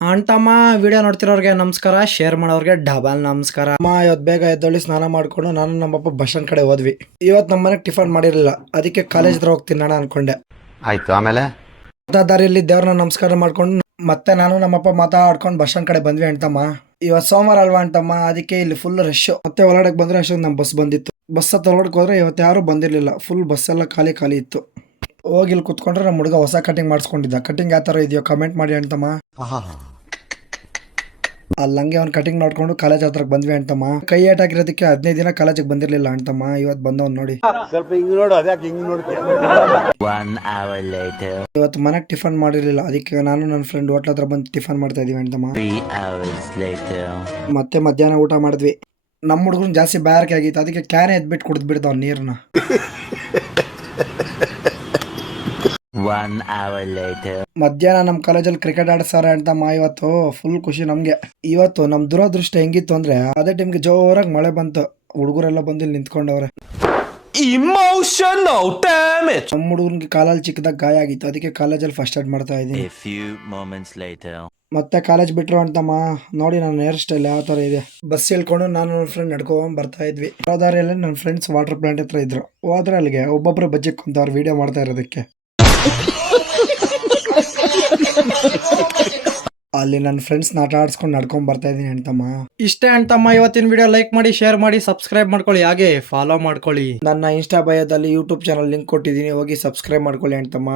ಅಣ್ತಮ್ಮ video ನೋಡ್ತಿರೋರ್ಗೆ ನಮಸ್ಕಾರ, share ಮಾಡೋರ್ಗೆ double ನಮಸ್ಕಾರ. ಅಮ್ಮ ಇವತ್ತು ಬೇಗ ಎದ್ದೊಳ್ಳಿ ಸ್ನಾನ ಮಾಡ್ಕೊಂಡು ನಾನು ನಮ್ಮಪ್ಪ ಬಸ್ ಸ್ಟ್ಯಾಂಡ್ ಕಡೆ ಹೋದ್ವಿ. ಇವತ್ತು ನಮ್ಮ ಮನೆಗೆ ಟಿಫನ್ ಮಾಡಿರಲಿಲ್ಲ, ಅದಕ್ಕೆ ಕಾಲೇಜ್ ಹತ್ರ ಹೋಗ್ತೀನಿ ನಾನು ಅನ್ಕೊಂಡೆ. ಆಯ್ತು. ಆಮೇಲೆ ದಾರಿಯಲ್ಲಿ ದೇವ್ರನ್ನ ನಮಸ್ಕಾರ ಮಾಡ್ಕೊಂಡು ಮತ್ತೆ ನಾನು ನಮ್ಮಪ್ಪ ಮಾತಾಡ್ಕೊಂಡು ಬಸ್ ಸ್ಟ್ಯಾಂಡ್ ಕಡೆ ಬಂದ್ವಿ ಅಣ್ತಮ್ಮ. ಇವತ್ತು ಸೋಮವಾರ ಅಲ್ವಾ ಅಣ್ತಮ್ಮ, ಅದಕ್ಕೆ ಇಲ್ಲಿ ಫುಲ್ ರಶ್. ಮತ್ತೆ ಒಳಗಡೆ ಬಂದ್ರೆ ಅಷ್ಟೊಂದು ನಮ್ಮ ಬಸ್ ಬಂದಿತ್ತು. ಬಸ್ ಹತ್ರ ಒಳಗಡೆ ಹೋದ್ರೆ ಇವತ್ತು ಯಾರು ಬಂದಿರಲಿಲ್ಲ, ಫುಲ್ ಬಸ್ ಎಲ್ಲ ಖಾಲಿ ಖಾಲಿ ಇತ್ತು. ಹೋಗಿ ಇಲ್ಲಿ ಕುತ್ಕೊಂಡ್ರೆ ನಮ್ಮ ಹುಡುಗ ಹೊಸ ಕಟಿಂಗ್ ಮಾಡಿಸ್ಕೊಂಡಿದ್ದ. ಕಟಿಂಗ್ ಯಾವ ಥರ ಇದೆಯೋ ಕಮೆಂಟ್ ಮಾಡಿ ಅಣ್ತಮ್ಮ. ಅಲ್ಲಂಗೆ ಅವ್ನು ಕಟಿಂಗ್ ನೋಡ್ಕೊಂಡು ಕಾಲೇಜ್ ಹತ್ರಕ್ಕೆ ಬಂದ್ವಿ ಅಣ್ತಮ್ಮ. ಕೈ ಏಟಾಗಿರೋದಕ್ಕೆ 15 ದಿನ ಕಾಲೇಜಿಗೆ ಬಂದಿರಲಿಲ್ಲ ಅಣ್ತಮ್ಮ. ಇವತ್ತು ಬಂದವ್ ನೋಡಿ. ಸ್ವಲ್ಪ ಹಿಂಗ್ ನೋಡು, ಅದ್ಯಾಕೆ ಹಿಂಗ್ ನೋಡ್ತೀಯ? ಇವತ್ತು ಮನೆಗೆ ಟಿಫನ್ ಮಾಡಿರಲಿಲ್ಲ, ಅದಕ್ಕೆ ನಾನು ನನ್ನ ಫ್ರೆಂಡ್ ಹೋಟ್ಲ ಹತ್ರ ಬಂದು ಟಿಫನ್ ಮಾಡ್ತಾ ಇದೀವಿ ಅಣ್ತಮ್ಮ. ಮತ್ತೆ ಮಧ್ಯಾಹ್ನ ಊಟ ಮಾಡಿದ್ವಿ. ನಮ್ಮ ಹುಡುಗರು ಜಾಸ್ತಿ ಬ್ಯಾರಕೆ ಆಗಿತ್ತು, ಅದಕ್ಕೆ ಕ್ಯಾನ್ ಎದ್ಬಿಟ್ಟು ಕುಡಿದ್ಬಿಡ್ತಾವ್ ನೀರನ್ನ. ಮಧ್ಯಾಹ್ನ ನಮ್ಮ ಕಾಲೇಜಲ್ಲಿ ಕ್ರಿಕೆಟ್ ಆಡಿಸ್ತಾರೆ ಅಣ್ತಮ್ಮ. ಇವತ್ತು ಫುಲ್ ಖುಷಿ ನಮ್ಗೆ. ಇವತ್ತು ನಮ್ ದುರದೃಷ್ಟ ಹೆಂಗಿತ್ತು ಅಂದ್ರೆ ಅದೇ ಟೈಮ್ಗೆ ಜೋರಾಗಿ ಮಳೆ ಬಂತು. ಹುಡುಗರೆಲ್ಲ ಬಂದು ಇಲ್ಲಿ ನಿಂತ್ಕೊಂಡವ್ರೆ. ನಮ್ಮ ಹುಡುಗರಿಗೆ ಕಾಲಲ್ಲಿ ಚಿಕ್ಕದಾಗ ಗಾಯ ಆಗಿತ್ತು, ಅದಕ್ಕೆ ಕಾಲೇಜಲ್ಲಿ ಫಸ್ಟ್ ಏಡ್ ಮಾಡ್ತಾ ಇದೀನಿ. ಮತ್ತೆ ಕಾಲೇಜ್ ಬಿಟ್ರು ಅಣ್ತಮ್ಮ. ನೋಡಿ ನನ್ನ ಹೇರ್ ಸ್ಟೈಲ್ ಯಾವ ತರ ಇದೆ. ಬಸ್ ಹೇಳ್ಕೊಂಡು ನಾನು ನನ್ನ ಫ್ರೆಂಡ್ ನಡ್ಕೊಂಡ್ ಬರ್ತಾ ಇದ್ವಿ. ದಾರಿಯಲ್ಲಿ ನನ್ನ ಫ್ರೆಂಡ್ಸ್ ವಾಟರ್ ಪ್ಲಾಂಟ್ ಹತ್ರ ಇದ್ರು. ಹೋದ್ರೆ ಅಲ್ಲಿಗೆ ಒಬ್ಬೊಬ್ರು ಬಜ್ಜಿ ಕುಂತವ್ರು ವಿಡಿಯೋ ಮಾಡ್ತಾ ಇರೋದಕ್ಕೆ. ಅಲ್ಲಿ ನನ್ನ ಫ್ರೆಂಡ್ಸ್ ಆಟ ಆಡ್ಸ್ಕೊಂಡು ನಡ್ಕೊಂಡ್ ಬರ್ತಾ ಇದೀನಿ ಅಣ್ತಮ್ಮ. ಇಷ್ಟೇ ಅಣ್ತಮ್ಮ ಇವತ್ತಿನ ವಿಡಿಯೋ. ಲೈಕ್ ಮಾಡಿ, ಶೇರ್ ಮಾಡಿ, ಸಬ್ಸ್ಕ್ರೈಬ್ ಮಾಡ್ಕೊಳ್ಳಿ, ಹಾಗೆ ಫಾಲೋ ಮಾಡ್ಕೊಳ್ಳಿ. ನನ್ನ ಇನ್ಸ್ಟಾ ಬಯೋದಲ್ಲಿ ಯೂಟ್ಯೂಬ್ ಚಾನಲ್ ಲಿಂಕ್ ಕೊಟ್ಟಿದ್ದೀನಿ, ಹೋಗಿ ಸಬ್ಸ್ಕ್ರೈಬ್ ಮಾಡ್ಕೊಳ್ಳಿ ಅಣ್ತಮ್ಮ.